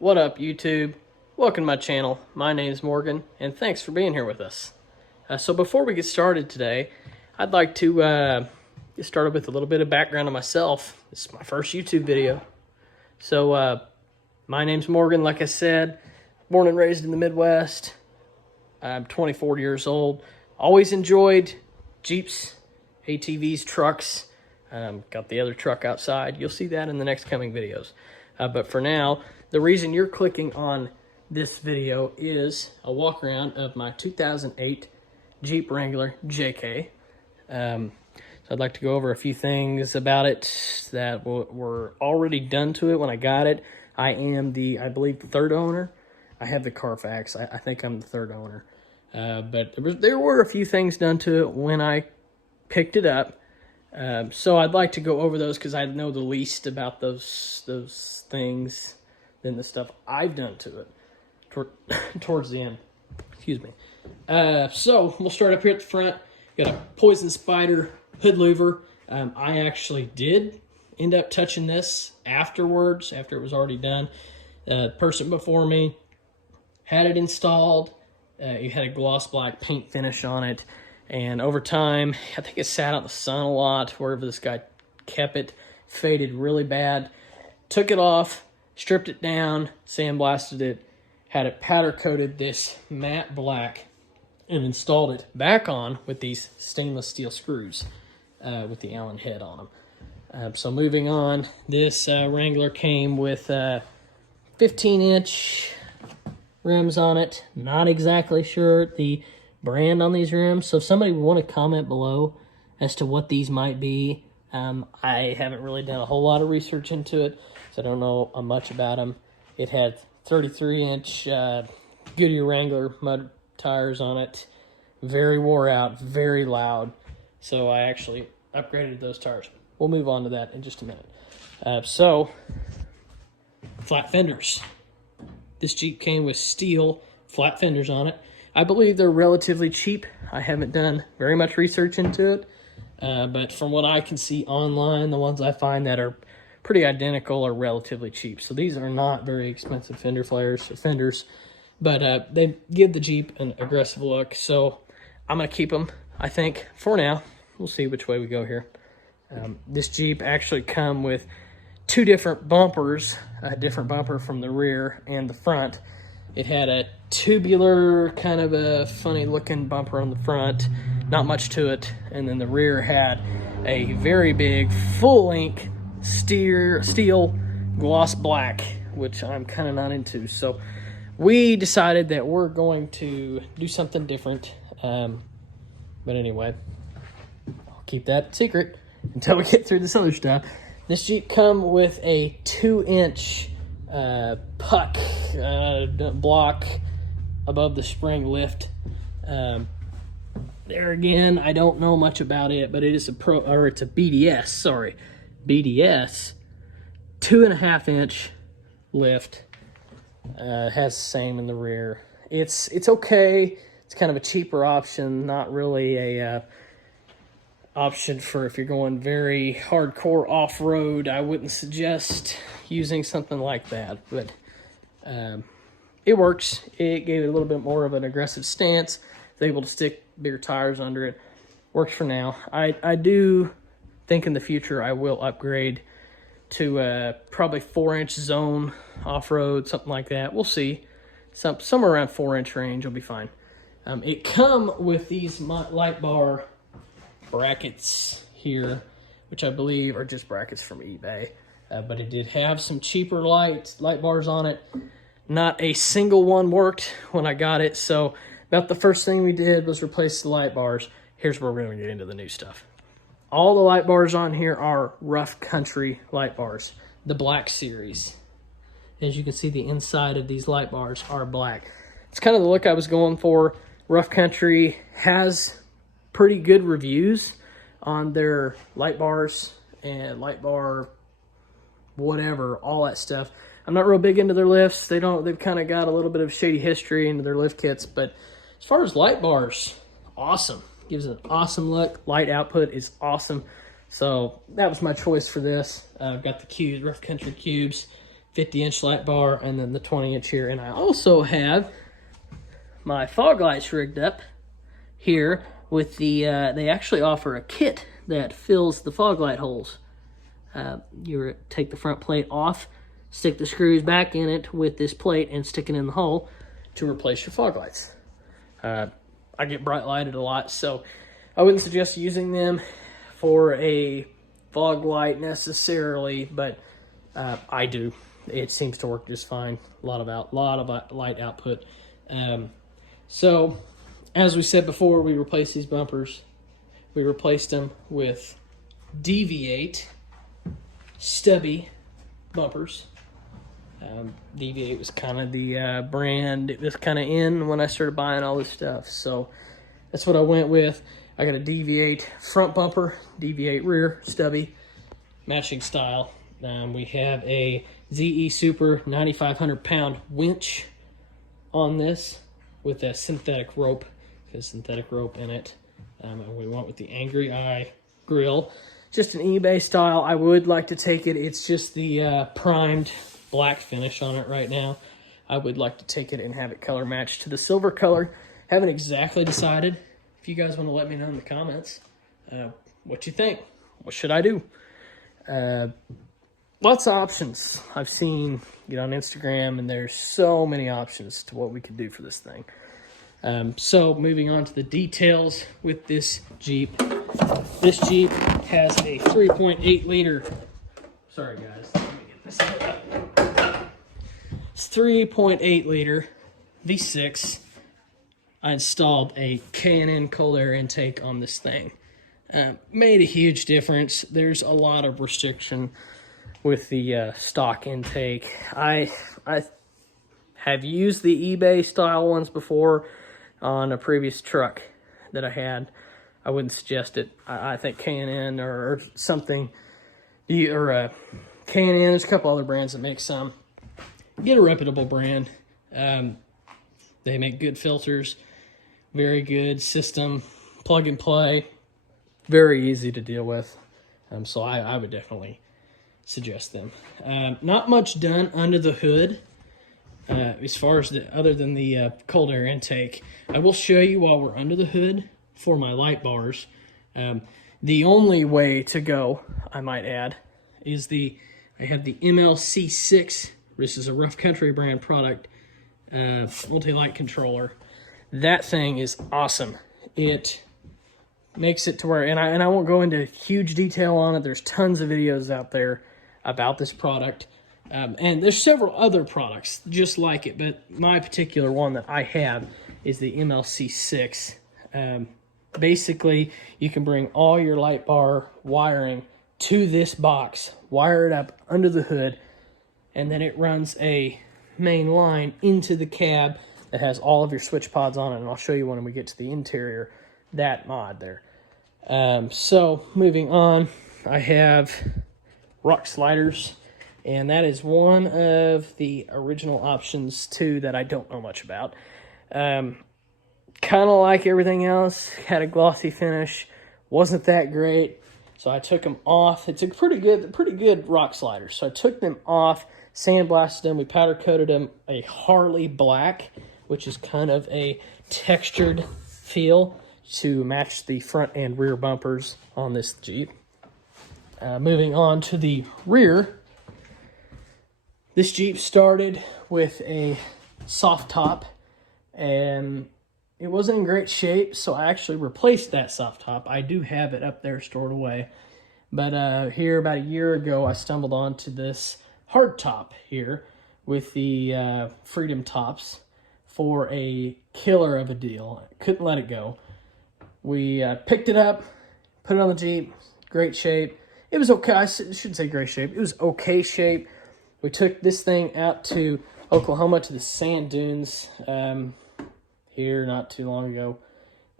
What up, YouTube? Welcome to my channel. My name's Morgan, and thanks for being here with us. So before we get started today, I'd like to get started with a little bit of background on myself. This is my first YouTube video. So my name's Morgan, like I said, born and raised in the Midwest. I'm 24 years old. Always enjoyed Jeeps, ATVs, trucks. Got the other truck outside. You'll see that in the next coming videos. But for now, the reason you're clicking on this video is a walk around of my 2008 Jeep Wrangler JK. So I'd like to go over a few things about it that were already done to it when I got it. I am I believe, the third owner. I have the Carfax. I think I'm the third owner. But there were a few things done to it when I picked it up. So I'd like to go over those because I know the least about those things than the stuff I've done to it towards the end. Excuse me. So we'll start up here at the front. Got a Poison Spider hood louver. I actually did end up touching this afterwards, after it was already done. The person before me had it installed. It had a gloss black paint finish on it. And over time, I think it sat out in the sun a lot, wherever this guy kept it, faded really bad. Took it off, stripped it down, sandblasted it, had it powder coated this matte black, and installed it back on with these stainless steel screws with the Allen head on them. So moving on, this Wrangler came with 15-inch rims on it. Not exactly sure the brand on these rims, so if somebody would want to comment below as to what these might be. I haven't really done a whole lot of research into it, so I don't know much about them. It had 33-inch Goodyear Wrangler mud tires on it. Very wore out, very loud, so I actually upgraded those tires. We'll move on to that in just a minute. So, flat fenders. This Jeep came with steel flat fenders on it. I believe they're relatively cheap. I haven't done very much research into it, but from what I can see online, the ones I find that are pretty identical are relatively cheap. So these are not very expensive fenders, but they give the Jeep an aggressive look. So I'm gonna keep them, I think, for now. We'll see which way we go here. This Jeep actually come with two different bumpers, a different bumper from the rear and the front. It had a tubular, kind of a funny looking bumper on the front, not much to it, and then the rear had a very big full-length steel gloss black, which I'm kind of not into. So we decided that we're going to do something different, but anyway, I'll keep that secret until we get through this other stuff. This Jeep come with a 2-inch puck block above the spring lift. There again, I don't know much about it, but it is it's a BDS, sorry. BDS 2.5-inch lift. Has the same in the rear. It's okay. It's kind of a cheaper option, not really a option for if you're going very hardcore off-road. I wouldn't suggest using something like that, but it works. It gave it a little bit more of an aggressive stance. It's able to stick bigger tires under it. Works for now. I do think in the future I will upgrade to probably 4-inch zone off-road, something like that. We'll see. Somewhere around 4-inch range will be fine. It come with these light bar brackets here, which I believe are just brackets from eBay. But it did have some cheaper light bars on it. Not a single one worked when I got it, so about the first thing we did was replace the light bars. Here's where we're going to get into the new stuff. All the light bars on here are Rough Country light bars, the black series. As you can see, the inside of these light bars are black. It's kind of the look I was going for. Rough Country has pretty good reviews on their light bars and light bar whatever, all that stuff. I'm not real big into their lifts. They've kind of got a little bit of shady history into their lift kits, but as far as light bars, awesome. Gives it an awesome look. Light output is awesome. So that was my choice for this. I've got the cubes, Rough Country cubes. 50-inch light bar, and then the 20-inch here. And I also have my fog lights rigged up here with the, they actually offer a kit that fills the fog light holes. You take the front plate off, stick the screws back in it with this plate, and stick it in the hole to replace your fog lights. I get bright lighted a lot, so I wouldn't suggest using them for a fog light necessarily, but I do. It seems to work just fine. A lot of light output. So, as we said before, we replaced these bumpers. We replaced them with Deviate stubby bumpers. Deviate was kind of the brand. It was kind of in when I started buying all this stuff, so that's what I went with. I got a Deviate front bumper, Deviate rear stubby, matching style. We have a ZE Super 9,500 pound winch on this with a synthetic rope. There's synthetic rope in it. And we went with the Angry Eye grill. Just an eBay style. I would like to take it. It's just the primed black finish on it right now. I would like to take it and have it color matched to the silver color. Haven't exactly decided. If you guys want to let me know in the comments what you think. What should I do? Lots of options I've seen get on Instagram, and there's so many options to what we could do for this thing. So moving on to the details with this Jeep. This Jeep has a 3.8 liter. Sorry guys, let me get this up. It's 3.8 liter V6. I installed a K&N cold air intake on this thing. Made a huge difference. There's a lot of restriction with the stock intake. I have used the eBay style ones before on a previous truck that I had. I wouldn't suggest it. I think K&N or something, or K&N, there's a couple other brands that make some. Get a reputable brand. They make good filters, very good system, plug and play, very easy to deal with. So I would definitely suggest them. Not much done under the hood as far as other than the cold air intake. I will show you while we're under the hood for my light bars. The only way to go, I might add, is I have the MLC6. This is a Rough Country brand product, multi-light controller. That thing is awesome. It makes it to where, and I won't go into huge detail on it. There's tons of videos out there about this product. And there's several other products just like it, but my particular one that I have is the MLC6. Basically, you can bring all your light bar wiring to this box, wire it up under the hood, and then it runs a main line into the cab that has all of your switch pods on it, and I'll show you when we get to the interior, that mod there. So, moving on, I have rock sliders, and that is one of the original options, too, that I don't know much about. Kind of like everything else, had a glossy finish, wasn't that great, so I took them off. It's a pretty good rock slider, so I took them off, sandblasted them, we powder coated them a Harley black, which is kind of a textured feel to match the front and rear bumpers on this Jeep. Moving on to the rear, this Jeep started with a soft top, and it wasn't in great shape, so I actually replaced that soft top. I do have it up there stored away, but here about a year ago, I stumbled onto this hard top here with the Freedom tops for a killer of a deal. Couldn't let it go. We picked it up, put it on the Jeep, great shape. It was okay. I shouldn't say great shape. It was okay shape. We took this thing out to Oklahoma to the sand dunes here not too long ago,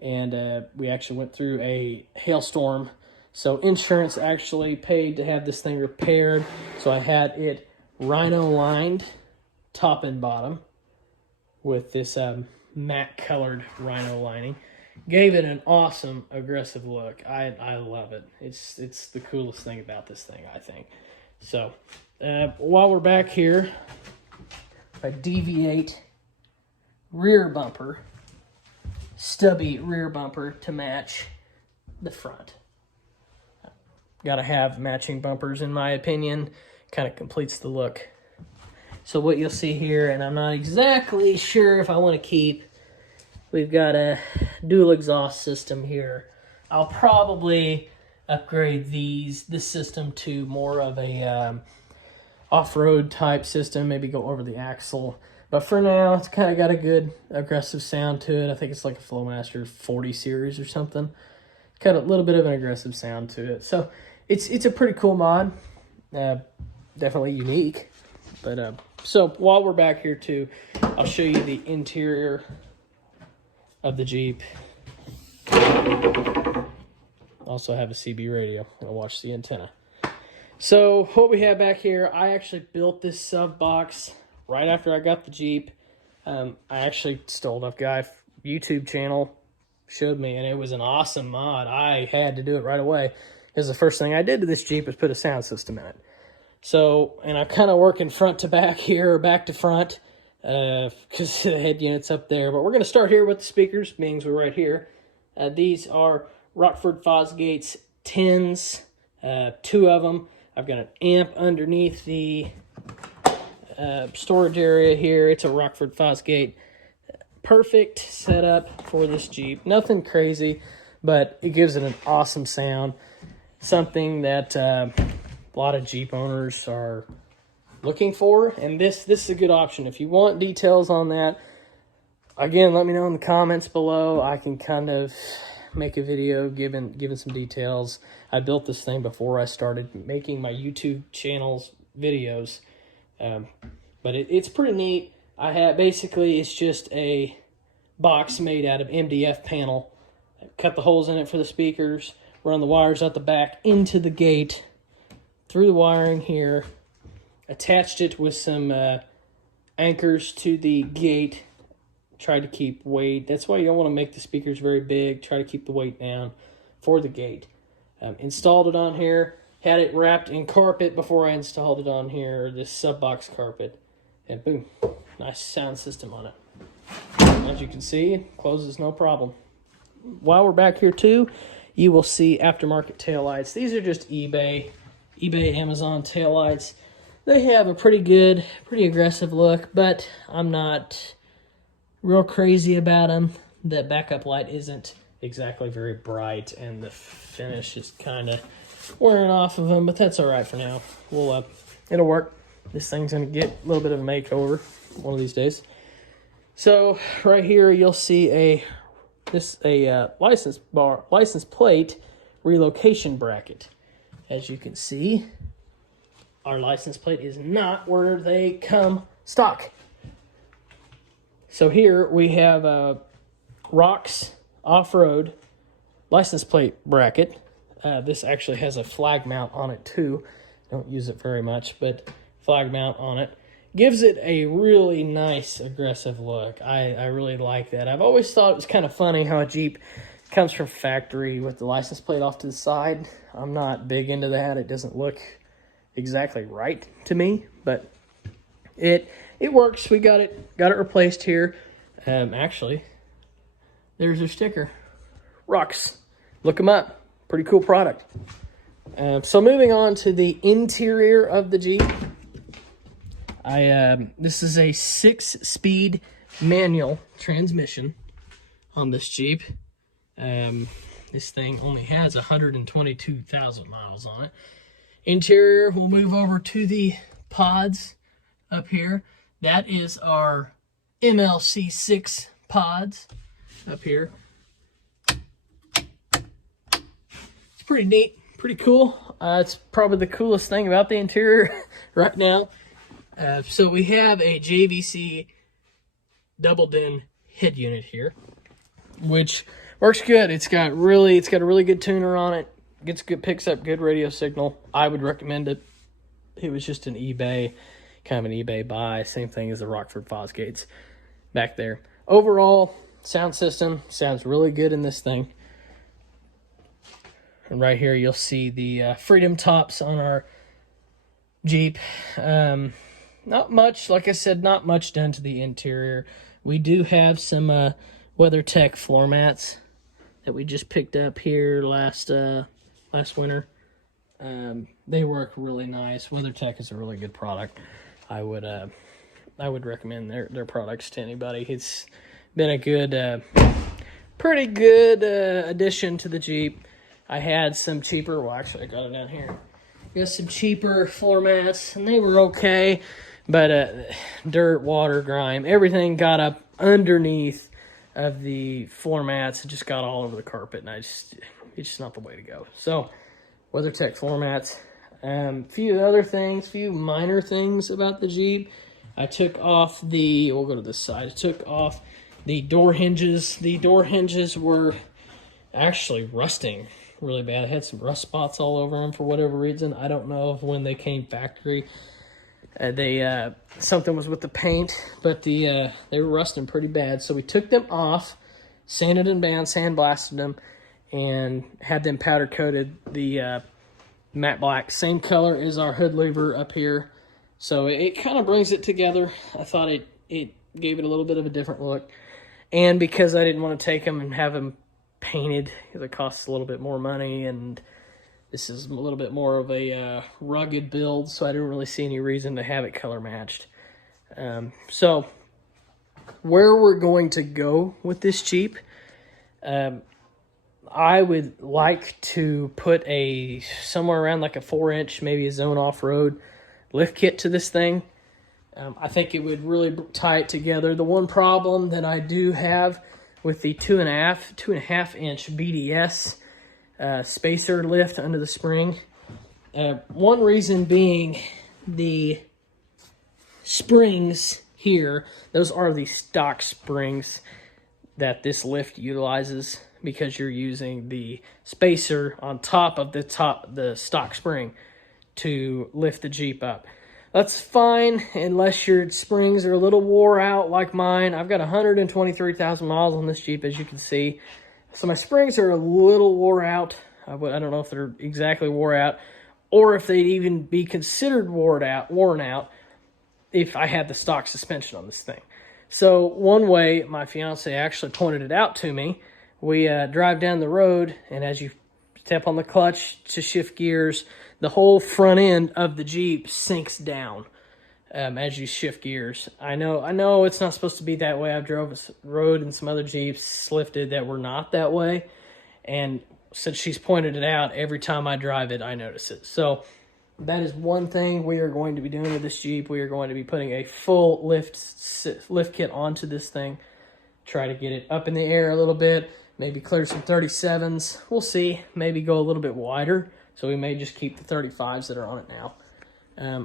and we actually went through a hailstorm. So insurance actually paid to have this thing repaired. So I had it rhino lined top and bottom with this matte colored rhino lining. Gave it an awesome aggressive look. I love it. It's the coolest thing about this thing, I think. So while we're back here, if I deviate rear bumper, stubby rear bumper to match the front. Gotta have matching bumpers in my opinion, kind of completes the look. So what you'll see here, and I'm not exactly sure if I want to keep, we've got a dual exhaust system here. I'll probably upgrade this system to more of a off-road type system, maybe go over the axle. But for now, it's kind of got a good aggressive sound to it. I think it's like a Flowmaster 40 series or something. Got a little bit of an aggressive sound to it. So it's a pretty cool mod. Definitely unique. But so while we're back here too, I'll show you the interior of the Jeep. Also have a CB radio. I'll watch the antenna. So what we have back here, I actually built this sub box right after I got the Jeep. I actually stole a guy YouTube channel, showed me, and it was an awesome mod. I had to do it right away because the first thing I did to this Jeep was put a sound system in it. So, and I'm kind of working front to back here, or back to front, because the head unit's up there. But we're going to start here with the speakers, being we're right here. These are Rockford Fosgate's 10s, 2 of them. I've got an amp underneath the storage area here. It's a Rockford Fosgate. Perfect setup for this Jeep. Nothing crazy, but it gives it an awesome sound. Something that a lot of Jeep owners are looking for, and this is a good option. If you want details on that, again, let me know in the comments below. I can kind of make a video giving some details. I built this thing before I started making my YouTube channel's videos, but it's pretty neat. I have basically, it's just a box made out of MDF panel. I cut the holes in it for the speakers, run the wires out the back into the gate, through the wiring here, attached it with some anchors to the gate, tried to keep weight. That's why you don't want to make the speakers very big. Try to keep the weight down for the gate. Installed it on here, had it wrapped in carpet before I installed it on here, this sub box carpet, and boom, nice sound system on it. As you can see, it closes no problem. While we're back here too, you will see aftermarket taillights. These are just eBay, Amazon taillights. They have a pretty aggressive look, but I'm not real crazy about them. The backup light isn't exactly very bright, and the finish is kind of wearing off of them, but that's all right for now. It'll work. This thing's gonna get a little bit of a makeover one of these days. So right here, you'll see a license plate relocation bracket. As you can see, our license plate is not where they come stock. So here we have a Rocks Off-Road license plate bracket. This actually has a flag mount on it too. Don't use it very much, but flag mount on it. Gives it a really nice aggressive look. I really like that. I've always thought it was kind of funny how a Jeep comes from factory with the license plate off to the side. I'm not big into that. It doesn't look exactly right to me, but it works. We got it replaced here. Actually, there's their sticker. Rocks. Look them up. Pretty cool product. So moving on to the interior of the Jeep. This is a 6-speed manual transmission on this Jeep. This thing only has 122,000 miles on it. Interior, we'll move over to the pods up here. That is our MLC6 pods up here. It's pretty neat, pretty cool. It's probably the coolest thing about the interior right now. So we have a JVC double din head unit here, which works good. It's got a really good tuner on it. Picks up good radio signal. I would recommend it. It was just kind of an eBay buy. Same thing as the Rockford Fosgates back there. Overall, sound system sounds really good in this thing. And right here, you'll see the Freedom tops on our Jeep. Not much, like I said, not much done to the interior. We do have some WeatherTech floor mats that we just picked up here last winter. They work really nice. WeatherTech is a really good product. I would recommend their products to anybody. It's been a good, pretty good addition to the Jeep. I had some cheaper, well actually I got it down here. Got some cheaper floor mats and they were okay, but dirt, water, grime, everything got up underneath of the floor mats. It just got all over the carpet, and it's just not the way to go. So WeatherTech floor mats. Few other things, few minor things about the Jeep. I took off we'll go to this side. I took off the door hinges. The door hinges were actually rusting really bad. I had some rust spots all over them for whatever reason. I don't know if when they came factory, something was with the paint, but they were rusting pretty bad. So we took them off, sanded them down, sandblasted them, and had them powder coated the matte black, same color as our hood louver up here. So it kind of brings it together. I thought it gave it a little bit of a different look. And because I didn't want to take them and have them painted, because it costs a little bit more money, and this is a little bit more of a rugged build, so I didn't really see any reason to have it color matched. So where we're going to go with this Jeep, I would like to put somewhere around like a 4-inch, maybe a zone off-road lift kit to this thing. I think it would really tie it together. The one problem that I do have with the 2.5 inch BDS spacer lift under the spring, one reason being the springs here, those are the stock springs that this lift utilizes, because you're using the spacer on top of the stock spring to lift the Jeep up. That's fine unless your springs are a little wore out like mine. I've got 123,000 miles on this Jeep, as you can see. So my springs are a little wore out. I don't know if they're exactly wore out, or if they'd even be considered worn out if I had the stock suspension on this thing. So one way, my fiance actually pointed it out to me. We drive down the road, and as you step on the clutch to shift gears, the whole front end of the Jeep sinks down as you shift gears. I know it's not supposed to be that way. I've rode in some other Jeeps lifted that were not that way, and since she's pointed it out, every time I drive it, I notice it. So that is one thing we are going to be doing with this Jeep. We are going to be putting a full lift kit onto this thing, try to get it up in the air a little bit, maybe clear some 37s. We'll see. Maybe go a little bit wider. So we may just keep the 35s that are on it now.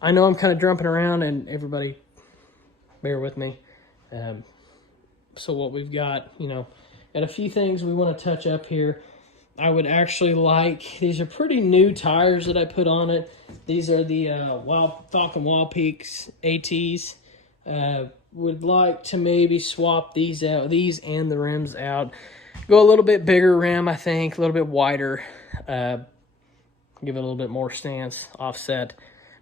I know I'm kind of jumping around, and everybody bear with me. So what we've got, got a few things we want to touch up here. I would actually these are pretty new tires that I put on it. These are the Falcon Wild Peaks ATs. Would like to maybe swap these out, these and the rims out. Go a little bit bigger rim, I think, a little bit wider. Give it a little bit more stance, offset.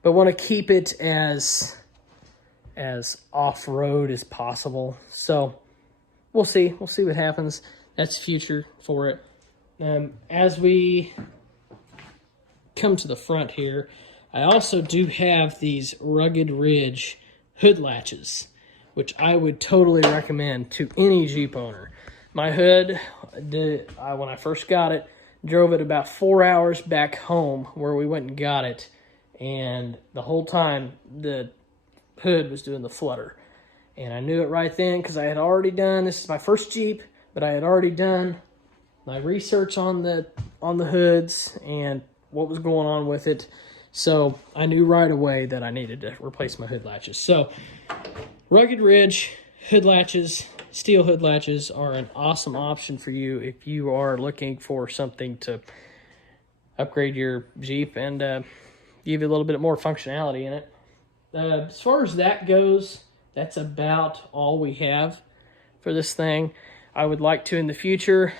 But want to keep it as off-road as possible. So we'll see. We'll see what happens. That's future for it. As we come to the front here, I also do have these Rugged Ridge hood latches, which I would totally recommend to any Jeep owner. My hood, when I first got it, drove it about 4 hours back home where we went and got it, and the whole time the hood was doing the flutter. And I knew it right then because I had already done, this is my first Jeep, but I had already done my research on the hoods and what was going on with it. So I knew right away that I needed to replace my hood latches. So Rugged Ridge hood latches, steel hood latches, are an awesome option for you if you are looking for something to upgrade your Jeep and give you a little bit more functionality in it. As far as that goes, that's about all we have for this thing. I would like to, in the future,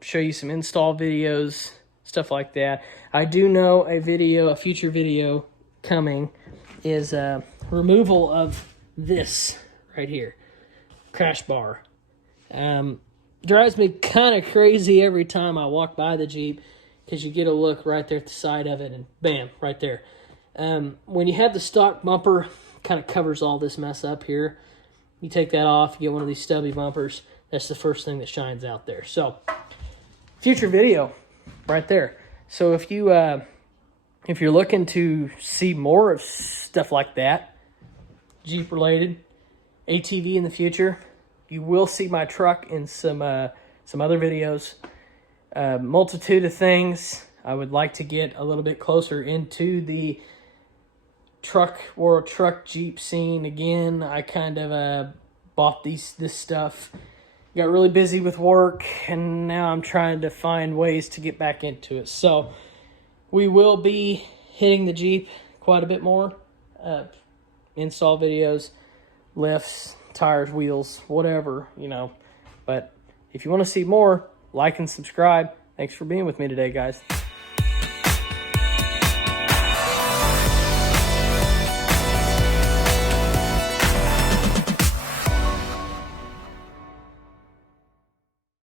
show you some install videos, stuff like that. I do know a future video coming is removal of this right here, crash bar. Drives me kind of crazy every time I walk by the Jeep, because you get a look right there at the side of it, and bam, right there. When you have the stock bumper, kind of covers all this mess up here. You take that off, you get one of these stubby bumpers. That's the first thing that shines out there. So, future video, right there. So if you're looking to see more of stuff like that, Jeep related, ATV in the future, you will see my truck in some other videos. Multitude of things. I would like to get a little bit closer into the truck Jeep scene again. I kind of bought this stuff, got really busy with work, and now I'm trying to find ways to get back into it. So we will be hitting the Jeep quite a bit more. Install videos, lifts, tires, wheels, whatever, you know. But if you want to see more, like and subscribe. Thanks for being with me today, guys.